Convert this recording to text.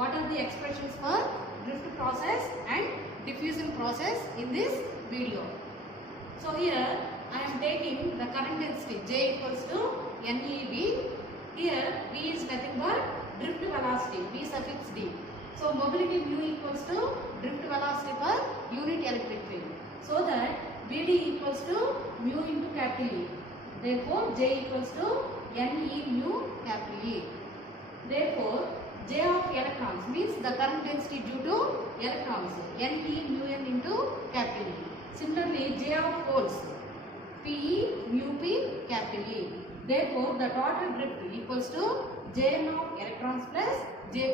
what are the expressions for drift process and diffusion process in this video. So here I am taking the current density J equals to NEV. Here V is nothing but drift velocity, V suffix D. So mobility mu equals to drift velocity per unit electric field. So that Vd equals to mu into capital E. Therefore J equals to Ne mu capital E. Therefore J of electrons means the current density due to electrons, Ne mu n into capital E. Similarly J of holes, Pe mu P capital E. Therefore the total drift equals to Jn of electrons plus Jp